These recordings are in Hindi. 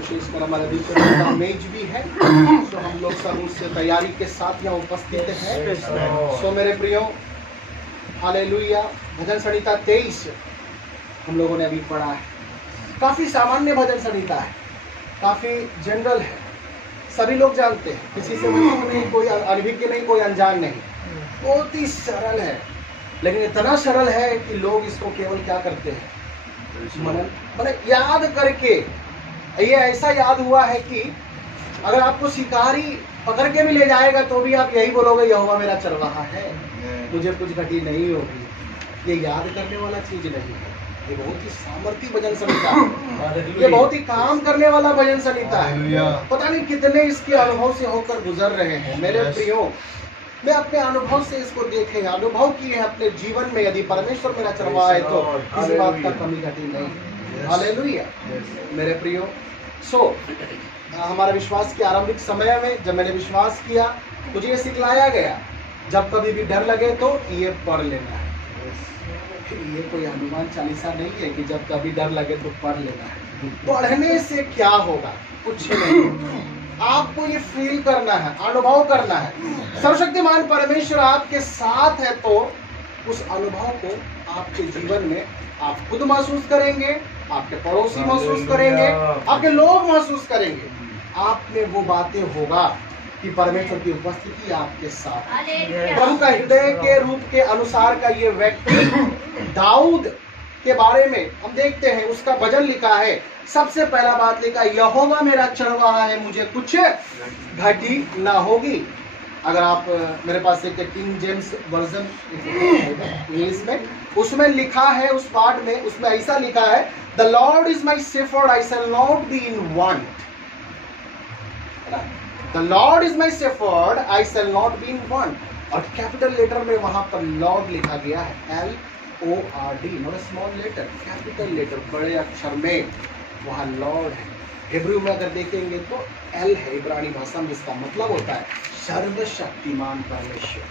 विशेषकर हमारे बीच में मेज भी है, तो हम लोग सब उससे तैयारी के साथ यहाँ उपस्थित हैं। सो मेरे प्रियो, हालेलुया। भजन संहिता 23 हम लोगों ने अभी पढ़ा है। काफ़ी सामान्य भजन संहिता है, काफ़ी जनरल है, सभी लोग जानते हैं, किसी से नहीं, कोई अनभिज्ञ नहीं, कोई अनजान नहीं, बहुत ही सरल है। लेकिन इतना सरल है कि लोग इसको केवल क्या करते हैं, मतलब याद करके। ये ऐसा याद हुआ है कि अगर आपको शिकारी पकड़ के भी ले जाएगा तो भी आप यही बोलोगे, यहोवा मेरा चरवाहा है, मुझे कुछ घटी नहीं होगी। ये याद करने वाला चीज नहीं है, ये बहुत ही सामर्थी भजन संहिता है, ये बहुत ही काम करने वाला भजन संहिता है। पता नहीं कितने इसके अनुभव से होकर गुजर रहे हैं। मेरे प्रियो, मैं अपने अनुभव से इसको देखे, अनुभव किए हैं अपने जीवन में। यदि परमेश्वर मेरा चरवाहा है तो किसी बात का कमी घटी नहीं। हालेलुया मेरे प्रियो। हमारे विश्वास के आरंभिक समय में जब मैंने विश्वास किया, मुझे ये सिखलाया गया, जब कभी भी डर लगे तो ये पढ़ लेना है। ये कोई हनुमान चालीसा नहीं है कि जब कभी डर लगे तो पढ़ लेना है। पढ़ने से क्या होगा, कुछ नहीं। आपको ये फील करना है, अनुभव करना है। सर्वशक्तिमान परमेश्वर आपके साथ है तो उस अनुभव को आपके जीवन में आप खुद महसूस करेंगे, आपके पड़ोसी महसूस करेंगे, आपके लोग महसूस करेंगे। आप में वो बातें होगा कि परमेश्वर की उपस्थिति आपके साथ। प्रभु का हृदय के रूप के अनुसार का ये व्यक्ति दाऊद के बारे में हम देखते हैं, उसका भजन लिखा है। सबसे पहला बात लिखा, यहोवा मेरा चरवाहा है, मुझे कुछ घटी ना होगी। अगर आप मेरे पास एक किंग जेम्स वर्जन इंग्लिश में, उसमें लिखा है, उस पार्ट में उसमें ऐसा लिखा है, the lord is my shepherd, I shall not be in want. The lord is my shepherd, I shall not be in want. और कैपिटल लेटर में वहां पर लॉर्ड लिखा गया है, LORD, not small letter, capital letter, बड़े अक्षर में वहां लॉर्ड है। हिब्रू में अगर देखेंगे तो एल है, इब्रानी भाषा में इसका मतलब होता है सर्वशक्तिमान परमेश्वर।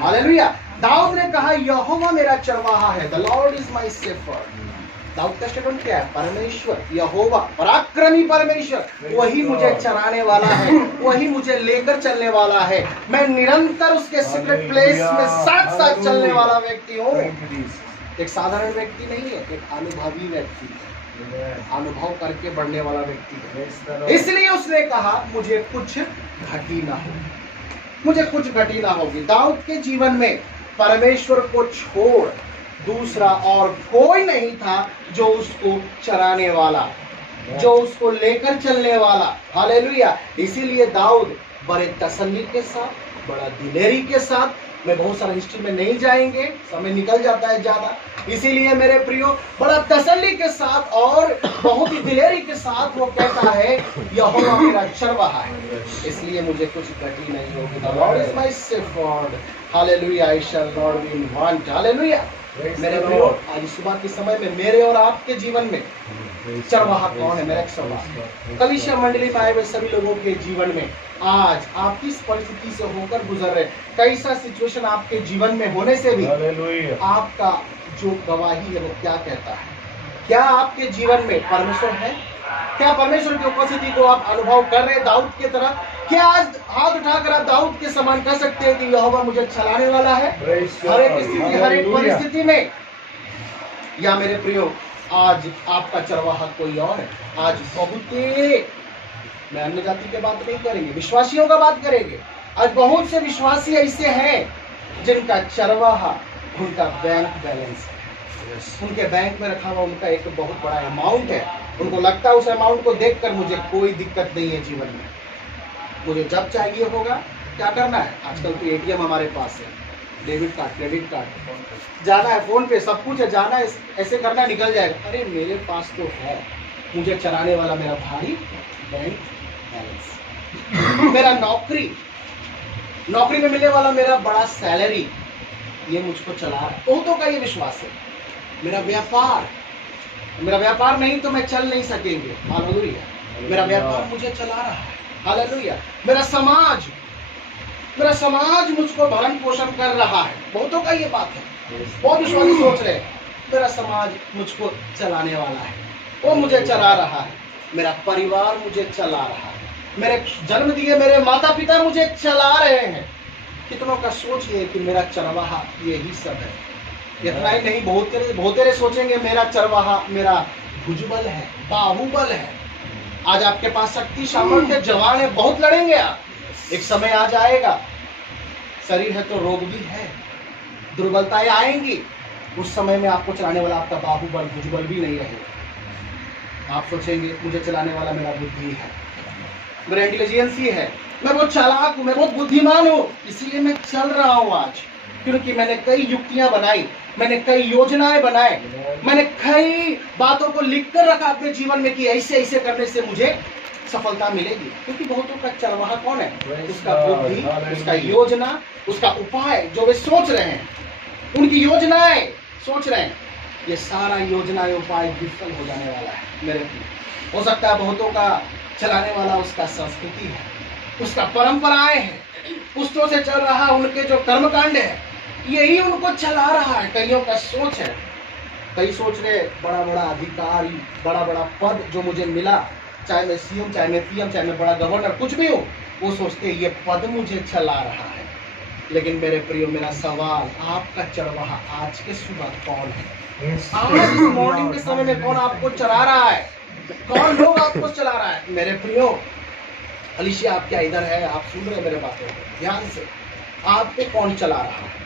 हालेलुया। दाऊद ने कहा, यहोवा मेरा चरवाहा है, the lord is my shepherd. दाऊद का स्टेटमेंट क्या है? परमेश्वर, यहोवा, पराक्रमी परमेश्वर, वही मुझे चराने वाला है, वही मुझे लेकर चलने वाला है। मैं निरंतर उसके सीक्रेट प्लेस में साथ साथ चलने वाला व्यक्ति हूँ। एक साधारण व्यक्ति नहीं है, एक अनुभवी व्यक्ति है, अनुभव करके बढ़ने वाला व्यक्ति है। इसलिए उसने कहा, मुझे कुछ घटी ना हो, मुझे कुछ घटी ना होगी। दाऊद के जीवन में परमेश्वर को छोड़ दूसरा और कोई नहीं था जो उसको चराने वाला, जो उसको लेकर चलने वाला। हालेलुया। इसीलिए दाऊद बड़े तसल्ली के साथ, बड़ा दिलेरी के साथ, मैं बहुत सारा हिस्ट्री में नहीं जाएंगे, समय निकल जाता है ज्यादा, इसीलिए मेरे प्रियो बड़ा तसल्ली के साथ और बहुत ही दिलेरी के साथ वो कहता है, यहोवा मेरा चरवाहा है, इसलिए मुझे कुछ घटी नहीं होगी। The lord is my shepherd, hallelujah, I shall not be in want. Hallelujah. मेरे प्रियो, आज सुबह के समय में मेरे और आपके जीवन में चरवाहा कौन है? मेरा चरवाहा। कलीसिया मंडली में आए हुए सभी लोगों के जीवन में आज आप किस परिस्थिति से होकर गुजर रहे, कैसा सिचुएशन आपके जीवन में होने से भी आपका जो गवाही है वो क्या कहता है? क्या आपके जीवन में परमेश्वर है? क्या परमेश्वर की उपस्थिति को आप अनुभव कर रहे हैं दाऊद की तरह? क्या आज हाथ उठाकर आप दाऊद के समान कह सकते हैं कि यहोवा मुझे चलाने वाला है हर एक स्थिति, हर एक परिस्थिति में? या मेरे प्रियो, आज आपका चरवाहा कोई और है। आज बहुते, मैं अन्य जाति की बात नहीं करेंगे, विश्वासियों का बात करेंगे। आज बहुत से विश्वासी ऐसे हैं जिनका चरवाहा उनका बैंक बैलेंस है, उनके बैंक में रखा हुआ उनका एक बहुत बड़ा अमाउंट है। उनको लगता है उस अमाउंट को देखकर मुझे कोई दिक्कत नहीं है जीवन में, मुझे जब चाहिए होगा क्या करना है। आजकल तो ATM हमारे पास है, डेबिट कार्ड, क्रेडिट कार्ड, जाना है फोन पे, सब कुछ है, जाना है, ऐसे करना, निकल जाएगा। अरे मेरे पास तो है, मुझे चलाने वाला मेरा भाई बैंक बैलेंस, मेरा नौकरी में मिलने वाला मेरा बड़ा सैलरी, ये मुझको चला रहा है। बहुतों का ये विश्वास है। मेरा व्यापार नहीं तो मैं चल नहीं सकेंगे। हालेलुया। मेरा व्यापार मुझे चला रहा है। हालेलुया। मेरा समाज मुझको भरण पोषण कर रहा है। बहुतों का ये बात है, बहुत विश्वासी सोच रहे हैं मेरा समाज मुझको चलाने वाला है, वो मुझे चला रहा है। मेरा परिवार मुझे चला रहा है, मेरे जन्म दिए मेरे माता पिता मुझे चला रहे हैं। कितनों का सोच ये कि मेरा चरवाहा यही सब है। इतना ही नहीं, बहुत तेरे सोचेंगे मेरा चरवाहा मेरा भुजबल है, बाहुबल है। आज आपके पास शक्ति सामर्थ्य जवान है, बहुत लड़ेंगे आप। एक समय आ जाएगा, शरीर है तो रोग भी है, दुर्बलताएं आएंगी। उस समय में आपको चलाने वाला आपका बाहुबल भुजबल भी नहीं रहेगा। आप सोचेंगे मुझे चलाने वाला मेरा बुद्धि है, मेरा इंटेलिजेंसी है, मैं बहुत चालाक हूं, मैं बहुत बुद्धिमान हूं, इसीलिए मैं चल रहा हूं आज। क्योंकि मैंने कई युक्तियां बनाई, मैंने कई योजनाएं बनाए, मैंने कई बातों को लिख कर रखा अपने जीवन में कि ऐसे ऐसे करने से मुझे सफलता मिलेगी। क्योंकि बहुतों का चरवाहा कौन है? उसका बुद्धि, उसका योजना, उसका उपाय जो वे सोच रहे हैं, उनकी योजनाएं सोच रहे हैं, ये सारा योजनाएं उपाय विफल हो जाने वाला है मेरे प्रिय। हो सकता है बहुतों का चलाने वाला उसका संस्कृति है, उसका परंपराएं है, पुस्तों से चल रहा उनके जो कर्मकांड है, यही उनको चला रहा है। कईयों का सोच है, कई सोच रहे बड़ा बड़ा अधिकारी, बड़ा बड़ा पद जो मुझे मिला, चाहे मैं सीएम, चाहे मैं पीएम, चाहे मैं बड़ा गवर्नर, कुछ भी हो, वो सोचते ये पद मुझे चला रहा है। लेकिन मेरे प्रियो, मेरा सवाल, आपका चरवाहा आज के सुबह कौन है? आज इस मॉर्निंग के समय में कौन आपको चला रहा है? कौन लोग आपको चला रहा है? मेरे प्रियो, अलिशिया आप क्या इधर है? आप सुन रहे मेरे बातों को ध्यान से? आपको कौन चला रहा है?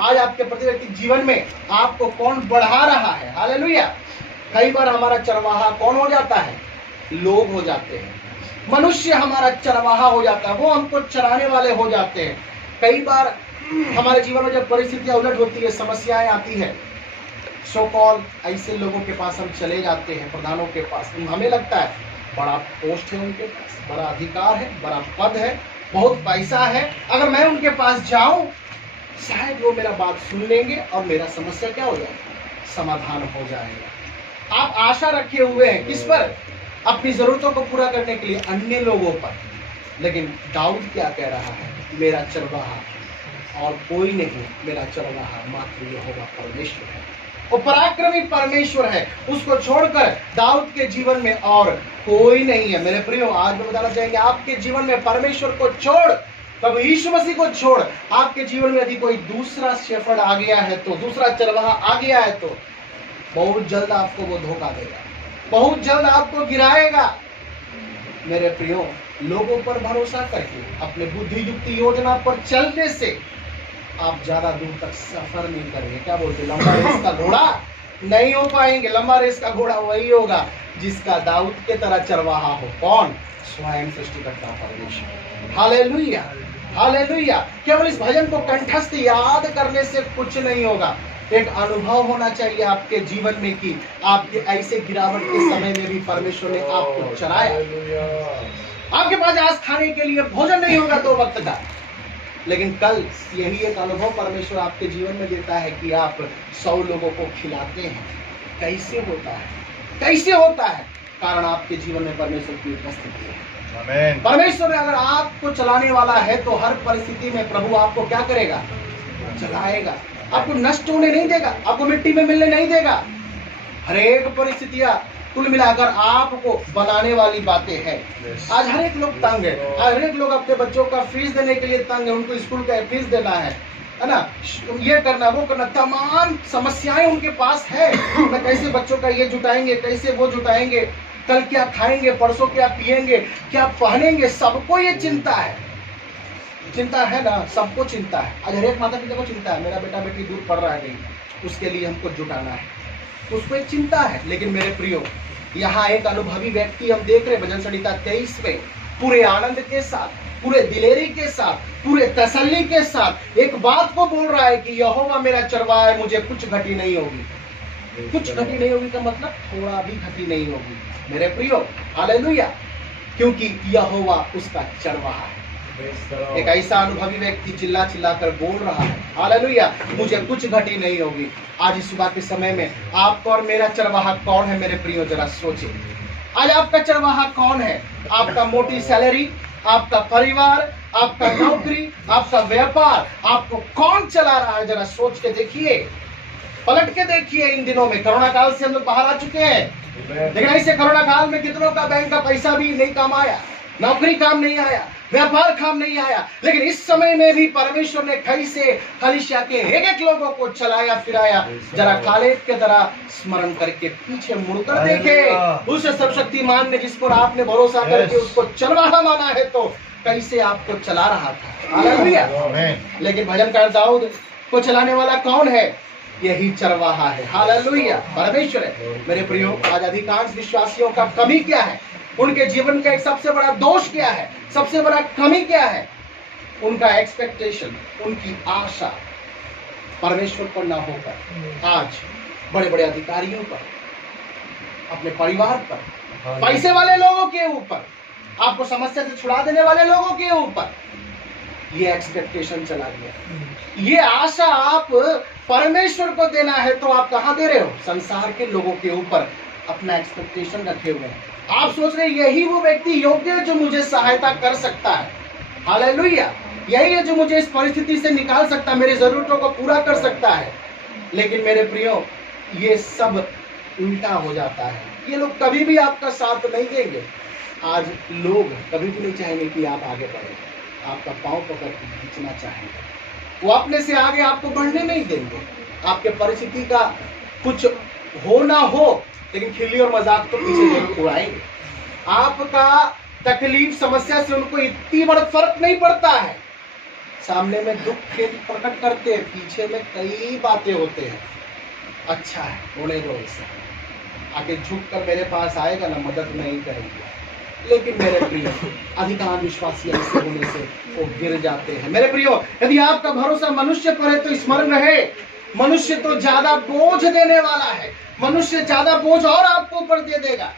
आज आपके प्रतिव्यक्ति जीवन में आपको कौन बढ़ा रहा है? हालेलुया। कई बार हमारा चरवाहा कौन हो जाता है? लोग हो जाते हैं, मनुष्य हमारा चरवाहा हो जाता है, वो हमको चराने वाले हो जाते हैं। कई बार हमारे जीवन में जब परिस्थितियां उलट होती है, समस्याएं आती है, सो कॉल ऐसे लोगों के पास हम चले जाते हैं, प्रधानों के पास। हमें लगता है बड़ा पोस्ट है उनके पास, बड़ा अधिकार है, बड़ा पद है, बहुत पैसा है, अगर मैं उनके पास जाऊं शायद वो मेरा बात सुन लेंगे और मेरा समस्या क्या हो जाएगा? समाधान हो जाएगा। आप आशा रखे हुए हैं किस पर? अपनी जरूरतों को पूरा करने के लिए अन्य लोगों पर। लेकिन दाऊद क्या कह रहा है? मेरा चरवाहा और कोई नहीं, मेरा चरवाहा मात्र यहोवा परमेश्वर है, वो पराक्रमी परमेश्वर है। उसको छोड़कर दाऊद के जीवन में और कोई नहीं है। मेरे प्रियो, आज मैं बताना चाहेंगे, आपके जीवन में परमेश्वर को छोड़, प्रभु यीशु मसीह को छोड़, आपके जीवन में यदि कोई दूसरा शेफर्ड आ गया है, तो दूसरा चरवाहा आ गया है, तो बहुत जल्द आपको वो धोखा देगा, बहुत जल्द आपको गिराएगा। मेरे प्रियो, लोगों पर भरोसा करके, अपने बुद्धि युक्ति योजना पर चलने से आप ज्यादा दूर तक सफर नहीं करेंगे। क्या बोलते? लंबा रेस का घोड़ा नहीं हो पाएंगे। लंबा रेस का घोड़ा वही होगा जिसका दाऊद के तरह चरवाहा हो। कौन? स्वयं सृष्टिकर्ता परमेश्वर। Hallelujah, hallelujah. केवल इस भजन को कंठस्थ याद करने से कुछ नहीं होगा, एक अनुभव होना चाहिए आपके जीवन में कि आपके ऐसे गिरावट के समय में भी परमेश्वर ने आपको चलाया। आपके पास आज खाने के लिए भोजन नहीं होगा 2 वक्त का, लेकिन कल यही एक अनुभव परमेश्वर आपके जीवन में देता है कि आप 100 लोगों को खिलाते हैं। कैसे होता है? कैसे होता है? कारण आपके जीवन में परमेश्वर की उपस्थिति है। आमीन। परमेश्वर अगर आपको चलाने वाला है तो हर परिस्थिति में प्रभु आपको क्या करेगा? चलाएगा। आपको नष्ट होने नहीं देगा, आपको मिट्टी में मिलने नहीं देगा। हर एक परिस्थितियां कुल मिलाकर आपको बनाने वाली बातें हैं। आज हर एक लोग तंग है, हर एक लोग अपने बच्चों का फीस देने के लिए तंग है, उनको स्कूल का फीस देना है ना, ये करना वो करना, तमाम समस्याएं उनके पास है। मैं कैसे बच्चों का ये जुटाएंगे, कैसे वो जुटाएंगे, कल क्या खाएंगे, परसों क्या पिएंगे, क्या पहनेंगे, सबको ये चिंता है। चिंता है ना, सबको चिंता है। आज हर एक माता पिता को चिंता है, मेरा बेटा बेटी दूर पढ़ रहा है, नहीं उसके लिए हमको जुटाना है, तो उसको एक चिंता है। लेकिन मेरे प्रियो, यहाँ एक अनुभवी व्यक्ति हम देख रहे भजन संहिता 23 में पूरे आनंद के साथ, पूरे दिलेरी के साथ, पूरे तसल्ली के साथ एक बात को बोल रहा है कि यहोवा मेरा चरवाहा है, मुझे कुछ घटी नहीं होगी। कुछ घटी नहीं होगी का मतलब थोड़ा भी घटी नहीं होगी मेरे प्रियो। हालेलुया। क्योंकि यहोवा उसका चरवाहा है। एक ऐसा अनुभवी व्यक्ति चिल्ला चिल्ला कर बोल रहा है, हालेलुया, मुझे कुछ घटी नहीं होगी। आज इस सुबह के समय में आपका और मेरा चरवाहा कौन है मेरे प्रियो? जरा सोचिए, आज आपका चरवाहा कौन है? आपका मोटी सैलरी, आपका परिवार, आपका नौकरी, आपका व्यापार, आपको कौन चला रहा है? जरा सोच के देखिए, पलट के देखिए। इन दिनों में कोरोना काल से हम लोग बाहर आ चुके हैं, लेकिन ऐसे कोरोना काल में कितनों का बैंक का पैसा भी नहीं काम आया, नौकरी काम नहीं आया, व्यापार काम नहीं आया, लेकिन इस समय में भी परमेश्वर ने कैसे कलीसिया के एक एक लोगों को चलाया फिराया। जरा कालेब के तरह स्मरण करके पीछे मुड़कर देखे, उस सर्वशक्तिमान ने जिस पर आपने भरोसा करके उसको चरवाहा माना है तो कैसे आपको चला रहा था। हालेलुया। लेकिन भजनकार दाऊद को चलाने वाला कौन है? यही चरवाहा है। हालेलुया, परमेश्वर है। मेरे प्रियो, आज अधिकांश विश्वासियों का कमी क्या है? उनके जीवन का एक सबसे बड़ा दोष क्या है? सबसे बड़ा कमी क्या है? उनका एक्सपेक्टेशन, उनकी आशा परमेश्वर पर ना होकर आज बड़े बड़े अधिकारियों पर, अपने परिवार पर, पैसे वाले लोगों के ऊपर, आपको समस्या से छुड़ा देने वाले लोगों के ऊपर ये एक्सपेक्टेशन चला गया। ये आशा आप परमेश्वर को देना है तो आप कहां दे रहे हो? संसार के लोगों के ऊपर अपना एक्सपेक्टेशन रखे हुए हैं। आप सोच रहे यही वो व्यक्ति योग्य है जो मुझे सहायता कर सकता है। हालेलुया, यही है जो मुझे इस परिस्थिति से निकाल सकता है, मेरी जरूरतों को पूरा कर सकता है। लेकिन मेरे प्रियो, ये सब उल्टा हो जाता है। ये लोग कभी भी आपका साथ नहीं देंगे। आज लोग कभी भी नहीं चाहेंगे कि आप आगे बढ़े, आपका पांव पकड़ के खींचना चाहेंगे। वो अपने से आगे आपको बढ़ने नहीं देंगे। आपके परिस्थिति का कुछ हो ना हो, लेकिन खिल्ली और मजाक तो पीछे जरूर उड़ाएंगे। आपका तकलीफ समस्या से उनको इतनी बड़ा फर्क नहीं पड़ता है। सामने में दुख प्रकट करते हैं, पीछे में कई बातें होते हैं। अच्छा है, होने दो ऐसा, आके झुक कर मेरे पास आएगा ना, मदद नहीं करेंगे। लेकिन मेरे प्रियो, अधिकांश विश्वासी ऐसे होने से वो गिर जाते हैं। मेरे प्रियो, यदि आपका भरोसा मनुष्य पर है तो स्मरण रहे, मनुष्य तो ज्यादा बोझ देने वाला है। मनुष्य ज्यादा बोझ और आपको ऊपर दे देगा।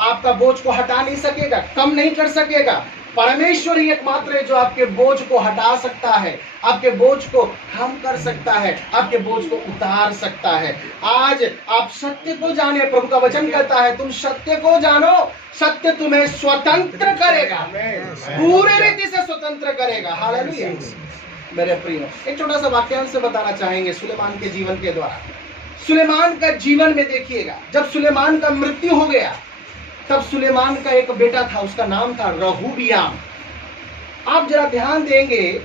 आपका बोझ को हटा नहीं सकेगा, कम नहीं कर सकेगा। परमेश्वर ही एकमात्र है जो आपके बोझ को हटा सकता है, आपके बोझ को कम कर सकता है, आपके बोझ को उतार सकता है। आज आप सत्य को जाने, प्रभु का वचन कहता है तुम सत्य को जानो, सत्य तुम्हें स्वतंत्र करेगा, पूरे रीति से स्वतंत्र करेगा। हालेलुया। मेरे प्रियो, एक छोटा सा वाक्यांश से बताना चाहेंगे सुलेमान के जीवन के द्वारा। सुलेमान का जीवन में देखिएगा, जब सुलेमान का मृत्यु हो गया तब सुलेमान का एक बेटा था, उसका नाम था रहूबियाम। आप जरा ध्यान देंगे,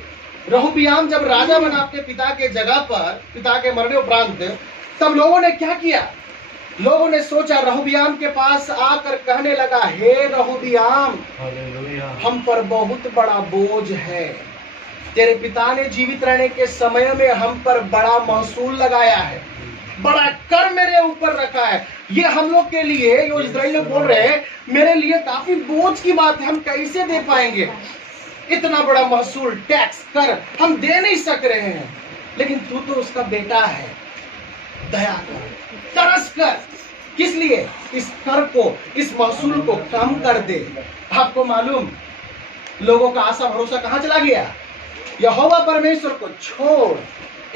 रहूबियाम जब राजा बना अपने पिता के जगह पर, पिता के मरने उपरांत, तब लोगों ने क्या किया? लोगों ने सोचा, रहूबियाम के पास आकर कहने लगा, हे रहूबियाम, हम पर बहुत बड़ा बोझ है। तेरे पिता ने जीवित रहने के समय में हम पर बड़ा महसूल लगाया है, बड़ा कर मेरे ऊपर रखा है। ये हम लोग के लिए, जो इस्राएल लोग बोल रहे हैं, मेरे लिए काफी बोझ की बात है, हम कैसे दे पाएंगे? इतना बड़ा महसूल, टैक्स, कर हम दे नहीं सक रहे हैं। लेकिन तू तो उसका बेटा है, दया कर, तरस कर। किस लिए? इस कर को, इस महसूल को कम कर दे। आपको मालूम, लोगों का आशा भरोसा कहां चला गया? यहोवा परमेश्वर को छोड़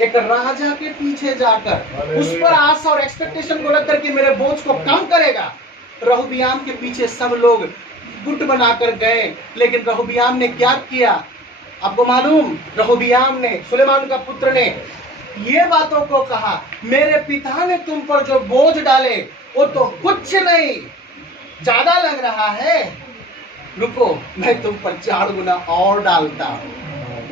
एक राजा के पीछे जाकर उस पर आशा और एक्सपेक्टेशन को रख करके मेरे बोझ को कम करेगा। रहूबियाम के पीछे सब लोग गुट बनाकर गए, लेकिन रहूबियाम ने क्या किया? आपको मालूम, रहूबियाम ने, सुलेमान का पुत्र ने ये बातों को कहा, मेरे पिता ने तुम पर जो बोझ डाले वो तो कुछ नहीं, ज्यादा लग रहा है, रुको मैं तुम पर 4 गुना और डालता हूं।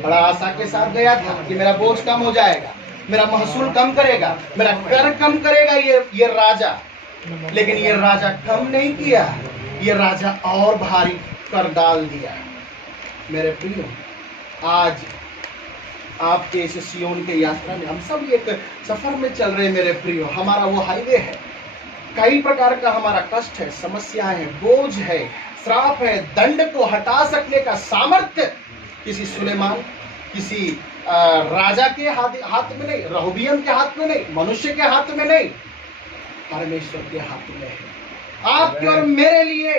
बड़ा आशा के साथ गया था कि मेरा बोझ कम हो जाएगा, मेरा महसूल कम करेगा, मेरा कर कम करेगा ये राजा। लेकिन ये राजा कम नहीं किया, ये राजा और भारी कर डाल दिया। मेरे प्रियो, आज आपके इस सियोन के यात्रा में हम सब एक सफर में चल रहे हैं। मेरे प्रियो, हमारा वो हाईवे है, कई प्रकार का हमारा कष्ट है, समस्याएं है, बोझ है, श्राप है। दंड को हटा सकने का सामर्थ्य किसी सुलेमान, किसी राजा के हाथ में नहीं, रहूबियम के हाथ में नहीं, मनुष्य के हाथ में नहीं, परमेश्वर के हाथ में है। आपके और मेरे लिए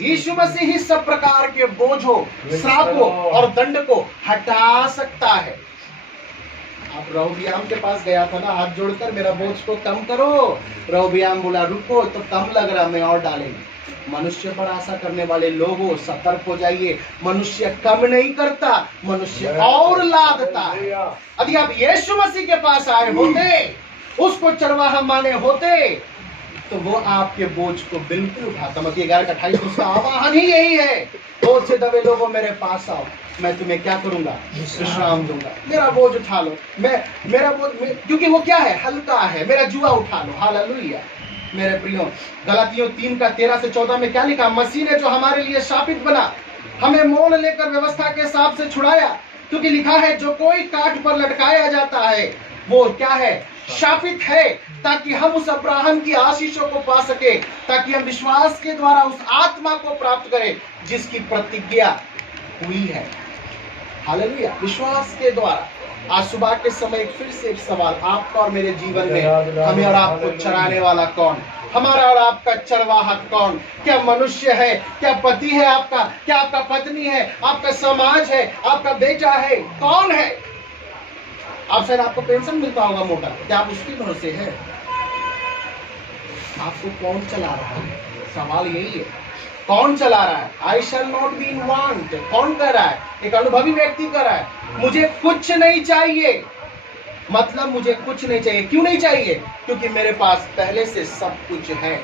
यीशु मसीह ही सब प्रकार के बोझों, श्रापों और दंड को हटा सकता है। आप रहूबियाम के पास गया था ना, हाथ जोड़कर मेरा बोझ को कम करो। रहूबियाम बोला, रुको तो कम लग रहा, मैं और डालेंगे। मनुष्य पर आशा करने वाले लोगों, सतर्क हो जाइए। मनुष्य कम नहीं करता, मनुष्य और लादता है। यदि आप यीशु मसीह के पास आए होते, उसको चरवाहा माने होते, तो वो आपके बोझ को बिल्कुल उठाता। मत्ती 11:28 उसका आह्वान ही यही है, बोझ से दबे लोगों मेरे पास आओ, मैं तुम्हें क्या करूंगा, विश्राम दूंगा। मेरा बोझ उठा लो, मेरा बोझ क्योंकि वो क्या है, हल्का है। मेरा जुआ उठा लो। हालेलुया मेरे प्रियो। गलातियों 3:13-14 में क्या लिखा, मसीह ने जो हमारे लिए शापित बना, हमें मोल लेकर व्यवस्था के हिसाब से छुड़ाया। क्योंकि लिखा है, जो कोई काठ पर लटकाया जाता है वो क्या है, शापित है, ताकि हम उस अब्राहम की आशीषों को पा सके, ताकि हम विश्वास के द्वारा उस आत्मा को प्राप्त करें जिसकी प्रतिज्ञा हुई है। हालेलुया, विश्वास के द्वारा। आज सुबह के समय फिर से एक सवाल आपका और मेरे जीवन में, हमें और आपको चराने वाला कौन, हमारा और आपका चरवाहक कौन? क्या मनुष्य है, क्या पति है आपका, क्या आपका पत्नी है, आपका समाज है, आपका बेटा है, कौन है? आप शायद आपको पेंशन मिलता होगा मोटा, क्या आप उसके भरोसे हैं? आपको कौन चला रहा है? सवाल यही है, कौन चला रहा है? I shall not be in want, कौन कर रहा है? एक अनुभवी व्यक्ति कर रहा है, मुझे कुछ नहीं चाहिए। मतलब मुझे कुछ नहीं चाहिए। क्यों नहीं चाहिए? क्योंकि मेरे पास पहले से सब कुछ है।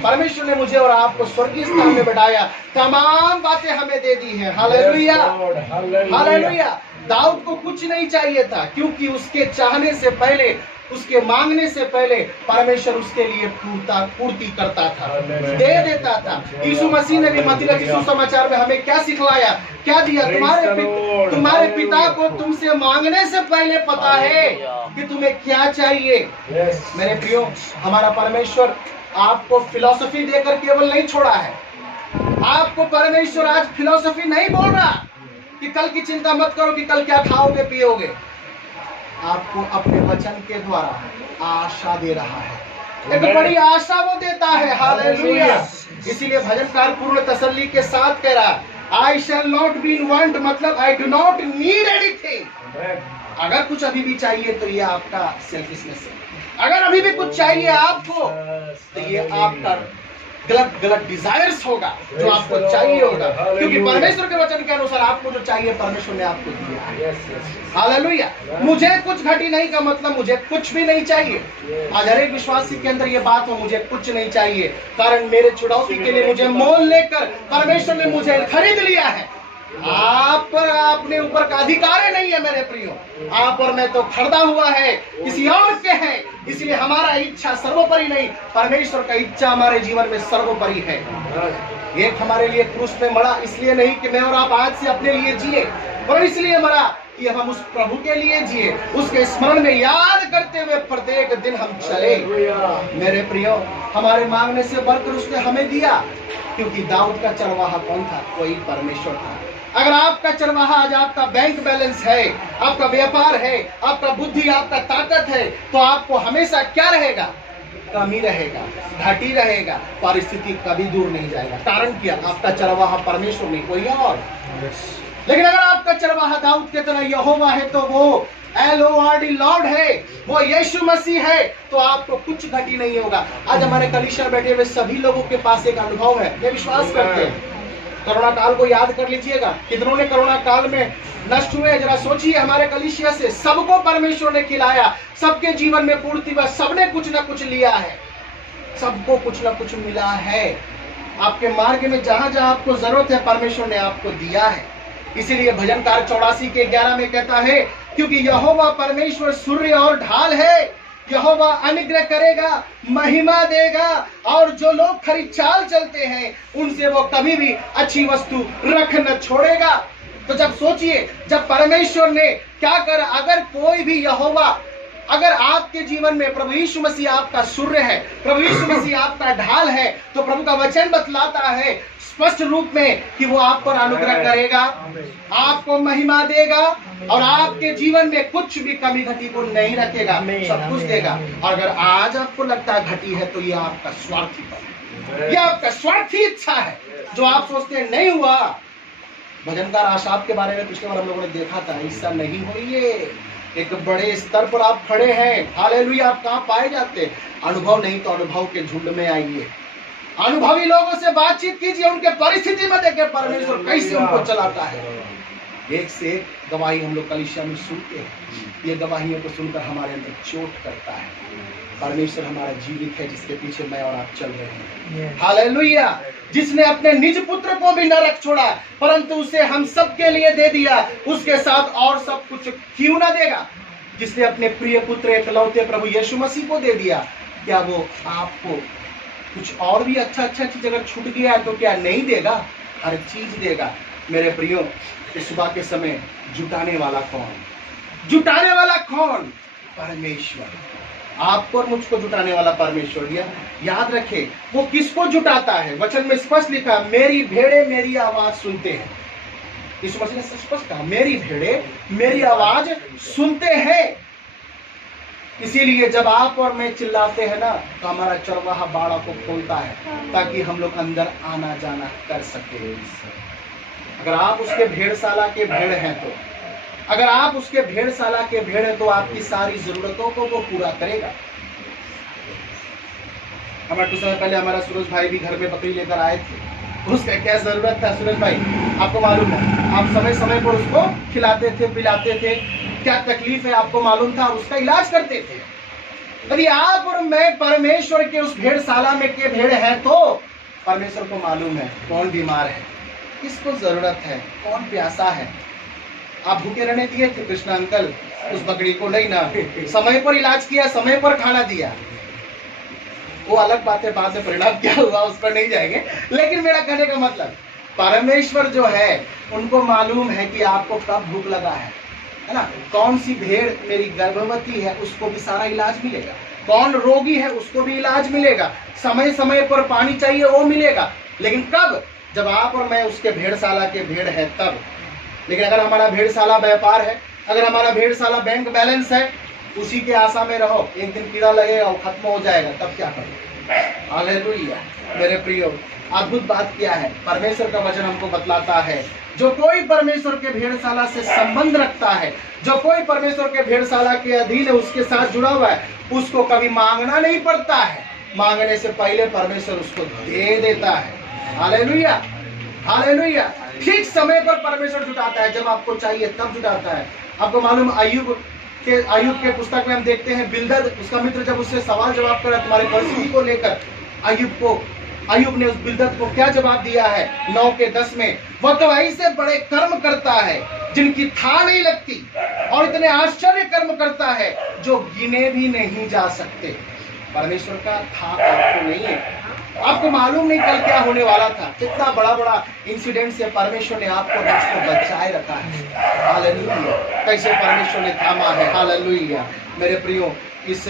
परमेश्वर ने मुझे और आपको स्वर्गीय स्थान में बैठाया, तमाम बातें हमें दे दी है। Hallelujah, hallelujah. दाऊद को कुछ नहीं चाहिए था, क्योंकि उसके चाहने से पहले, उसके मांगने से पहले परमेश्वर उसके लिए पूर्ति करता था, दे देता था। यीशु मसीह ने भी मत्ती रचित सुसमाचार में हमें क्या सिखलाया, क्या दिया? तुम्हारे पिता को तुमसे मांगने से पहले पता है कि तुम्हें क्या चाहिए। मेरे प्रियो, हमारा परमेश्वर आपको फिलॉसफी देकर केवल नहीं छोड़ा है। आपको परमेश्वर आज फिलॉसफी नहीं बोल रहा कि कल की चिंता मत करो कि कल क्या खाओगे पियोगे। आपको अपने वचन के द्वारा आशा दे रहा है, एक बड़ी आशा वो देता है। हालेलुया। इसीलिए भजनकार पूर्ण तसल्ली के साथ कह रहा, I shall not be in want, मतलब I do not need anything. अगर कुछ अभी भी चाहिए तो ये आपका सेल्फिशनेस है। अगर अभी भी कुछ चाहिए आपको तो ये आपका गलत डिजायर्स होगा, जो आपको चाहिए होगा, क्योंकि परमेश्वर के वचन के अनुसार आपको जो चाहिए परमेश्वर ने आपको दिया है। हालेलुया। मुझे कुछ घटी नहीं का मतलब मुझे कुछ भी नहीं चाहिए। आज हर एक विश्वासी के अंदर ये बात हो, मुझे कुछ नहीं चाहिए, कारण मेरे छुड़ौती के लिए मुझे मोल लेकर परमेश्वर ने मुझे खरीद लिया है। आप पर अपने ऊपर का अधिकार नहीं है मेरे प्रियो। आप और मैं तो खरीदा हुआ है, किसी और के है। इसलिए हमारा इच्छा सर्वोपरि नहीं, परमेश्वर का इच्छा हमारे जीवन में सर्वोपरि है। एक हमारे लिए क्रूस में मरा, इसलिए नहीं कि मैं और आप आज से अपने लिए जिए, पर इसलिए मरा कि हम उस प्रभु के लिए जिए, उसके स्मरण में याद करते हुए प्रत्येक दिन हम चले। मेरे प्रियो, हमारे मांगने से बढ़कर उसने हमें दिया, क्योंकि दाऊद का चरवाहा कौन था? कोई परमेश्वर था। अगर आपका चरवाहा आज आपका बैंक बैलेंस है, आपका व्यापार है, आपका बुद्धि, आपका ताकत है, तो आपको हमेशा क्या रहेगा? कमी रहेगा, घाटी रहेगा, परिस्थिति कभी दूर नहीं जाएगा। कारण क्या? आपका चरवाहा परमेश्वर नहीं, कोई और। लेकिन अगर आपका चरवाहा दाऊद के तरह यहोवा है, तो वो LORD लॉर्ड है, वो यीशु मसीह है, तो आपको कुछ घटी नहीं होगा। आज हमारे कलीसिया बैठे हुए सभी लोगों के पास एक अनुभव है, ये विश्वास करते हैं। कोरोना काल को याद कर लीजिएगा, कितनों ने कोरोना काल में नष्ट हुए। जरा सोचिए, हमारे कलीसिया से सबको परमेश्वर ने खिलाया, सबके जीवन में पूर्ति व सबने कुछ ना कुछ लिया है, सबको कुछ ना कुछ मिला है। आपके मार्ग में जहां जहां आपको जरूरत है परमेश्वर ने आपको दिया है। इसीलिए भजनकार 84:11 में कहता है, क्योंकि यहोवा परमेश्वर सूर्य और ढाल है, यहोवा अनुग्रह करेगा, महिमा देगा, और जो लोग खरी चाल चलते हैं उनसे वो कभी भी अच्छी वस्तु रख न छोड़ेगा। तो जब सोचिए, जब परमेश्वर ने क्या कर, अगर कोई भी यहोवा, अगर आपके जीवन में प्रभु यीशु मसीह आपका सूर्य है, प्रभु यीशु मसीह आपका ढाल है, तो प्रभु का वचन बतलाता है स्पष्ट रूप में कि वो आप पर अनुग्रह करेगा, आपको महिमा देगा, और आपके जीवन में कुछ भी कमी घटी को नहीं रखेगा, सब कुछ देगा। और अगर आज आपको लगता है घटी है, तो ये आपका स्वार्थी है, ये आपका स्वार्थी इच्छा है, जो आप सोचते हैं नहीं हुआ। भजनकार आशाप के बारे में पिछले बार हम लोगों ने देखा था, ऐसा नहीं हो। ये एक बड़े स्तर पर आप खड़े हैं। हालेलुया। आप कहाँ पाए जाते हैं? अनुभव नहीं तो अनुभव के झुंड में आइए, अनुभवी लोगों से बातचीत कीजिए, उनके परिस्थिति में देखें परमेश्वर कैसे उनको चलाता है। एक से एक गवाही हम लोग कलीसिया में सुनते हैं, ये गवाहियों को सुनकर हमारे अंदर चोट करता है। परमेश्वर हमारा जीवित है, जिसके पीछे मैं और आप चल रहे हैं। हालेलुया। जिसने अपने निज पुत्र को भी न रख छोड़ा, परंतु उसे हम सब के लिए दे दिया, उसके साथ और सब कुछ क्यों ना देगा। जिसने अपने प्रिय पुत्र एकलौते प्रभु यीशु मसीह को दे दिया, क्या वो आपको कुछ और भी अच्छा चीज अगर छूट गया है तो क्या नहीं देगा? हर चीज देगा। मेरे प्रियो, इस सुबह के समय जुटाने वाला कौन? जुटाने वाला कौन? परमेश्वर। आपको और मुझको जुटाने वाला परमेश्वर। याद रखे, वो किसको जुटाता है? वचन में स्पष्ट लिखा, मेरी भेड़े मेरी आवाज सुनते हैं। यीशु मसीह ने स्पष्ट कहा, मेरी भेड़े मेरी आवाज सुनते हैं। इसीलिए जब आप और मैं चिल्लाते हैं ना, तो हमारा चरवाहा बाड़ा को खोलता है, ताकि हम लोग अंदर आना जाना कर सके। अगर आप उसके भेड़शाला के भेड़ हैं तो, अगर आप उसके भेड़शाला के भेड़ हैं तो आपकी सारी जरूरतों को वो पूरा करेगा। हमारे कुछ समय पहले हमारा सूरज भाई भी घर में बकरी लेकर आए थे। उसका क्या जरूरत था सूरज भाई? आपको मालूम है, आप समय समय पर उसको खिलाते थे, पिलाते थे। क्या तकलीफ है आपको मालूम था, उसका इलाज करते थे। यदि आप और मैं परमेश्वर के उस भेड़शाला में के भेड़ हैं तो परमेश्वर को मालूम है कौन बीमार है, किसको जरूरत है, कौन प्यासा है। आप भूखे रहने दिए थे कृष्णा अंकल उस बकरी को? नहीं ना, समय पर इलाज किया, समय पर खाना दिया। वो अलग बात है, बाद में परिणाम क्या हुआ उस पर नहीं जाएंगे। लेकिन मेरा कहने का मतलब, परमेश्वर जो है उनको मालूम है कि आपको कब भूख लगा है ना। कौन सी भेड़ मेरी गर्भवती है, उसको भी सारा इलाज मिलेगा। कौन रोगी है, उसको भी इलाज मिलेगा। समय समय पर पानी चाहिए, वो मिलेगा। लेकिन कब? जब आप और मैं उसके भेड़शाला के भेड़ है तब। लेकिन अगर हमारा भेड़शाला व्यापार है, अगर हमारा भेड़शाला बैंक बैलेंस है, उसी के आशा में रहो, एक दिन कीड़ा लगेगा और खत्म हो जाएगा, तब क्या करोगे? हालेलुया। मेरे प्रियो, अद्भुत बात क्या है, परमेश्वर का वचन हमको बतलाता है, जो कोई परमेश्वर के भेड़शाला से संबंध रखता है, जो कोई परमेश्वर के भेड़शाला के अधीन है, उसके साथ जुड़ा हुआ है, उसको कभी मांगना नहीं पड़ता है। मांगने से पहले परमेश्वर उसको दे देता है। Hallelujah, hallelujah. ठीक समय पर परमेश्वर जुटाता है, जब आपको चाहिए तब जुटाता है। आपको मालूम, अय्यूब के पुस्तक में हम देखते हैं, बिल्दद उसका मित्र जब उससे सवाल जवाब करा तुम्हारी परिस्थिति को लेकर, अय्यूब ने उस बिल्दद को क्या जवाब दिया है 9:10 में? वह तो ऐसे बड़े कर्म करता है जिनकी था नहीं लगती, और इतने आश्चर्य कर्म करता है जो गिने भी नहीं जा सकते। परमेश्वर का था आपको नहीं है। आपको मालूम नहीं कल क्या होने वाला था। कितना बड़ा बड़ा इंसिडेंट से परमेश्वर ने आपको बचाए रखा है। हालेलुया। कैसे परमेश्वर ने थामा है। हालेलुया। मेरे प्रियो, इस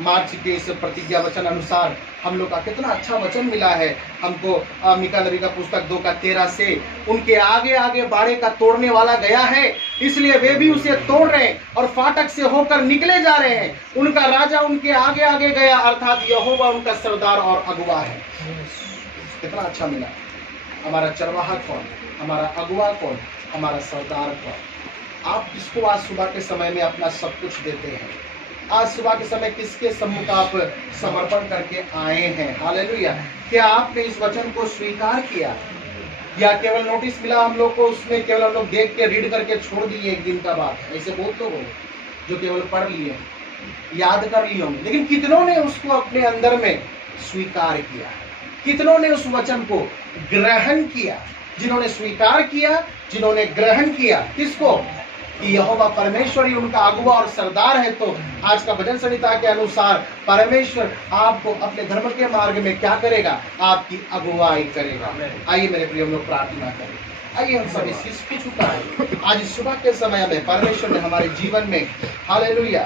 मार्च के इस प्रतिज्ञा वचन अनुसार हम लोग का कितना अच्छा वचन मिला है हमको। मीका नबी का पुस्तक 2:13 से, उनके आगे आगे बाड़े का तोड़ने वाला गया है, इसलिए वे भी उसे तोड़ रहे हैं और फाटक से होकर निकले जा रहे हैं। उनका राजा उनके आगे आगे गया, अर्थात यहोवा उनका सरदार और अगुवा है। कितना अच्छा मिला। हमारा चरवाहा कौन, हमारा अगुवा कौन, हमारा सरदार कौन। आप किसको आज सुबह के समय में अपना सब कुछ देते हैं? आज सुबह के समय किसके सम्मुख आप समर्पण करके आए हैं? हालेलुया। क्या आपने इस वचन को स्वीकार किया, या केवल नोटिस मिला हम लोग को, उसमें केवल हम लोग देख के रीड करके छोड़ दिए एक दिन का बात? ऐसे बहुत लोग होंगे जो केवल पढ़ लिए, याद कर लिए होंगे, लेकिन कितनों ने उसको अपने अंदर में स्वीकार किया? कितनों ने उस वचन को ग्रहण किया? जिन्होंने स्वीकार किया, जिन्होंने ग्रहण किया, किसको? कि यहोवा परमेश्वर ही उनका अगुवा और सरदार है। तो आज का भजन संहिता के अनुसार परमेश्वर आपको अपने धर्म के मार्ग में क्या करेगा? आपकी अगुवाई करेगा। आइए मेरे प्रिय, हम लोग प्रार्थना करें। आइए हम सभी शीश को झुकाएं। आज सुबह के समय में परमेश्वर ने हमारे जीवन में हालेलुया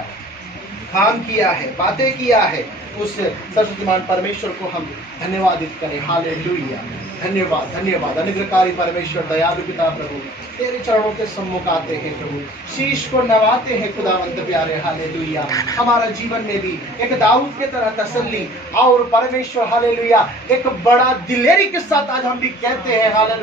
काम किया है, बातें किया है, उस सर्वशक्तिमान परमेश्वर को हम धन्यवादित करें। हालेलुया। धन्यवाद, धन्यवाद। अनुग्रहकारी परमेश्वर, दयालु पिता प्रभु, तेरे चरणों के सम्मुख आते हैं प्रभु, शीश को नवाते हैं खुदावंत प्यारे। हालेलुया। हमारा जीवन में भी एक दाऊद की तरह तसल्ली और परमेश्वर हालेलुया एक बड़ा दिलेरी के साथ आज हम भी कहते हैं हालेलुया।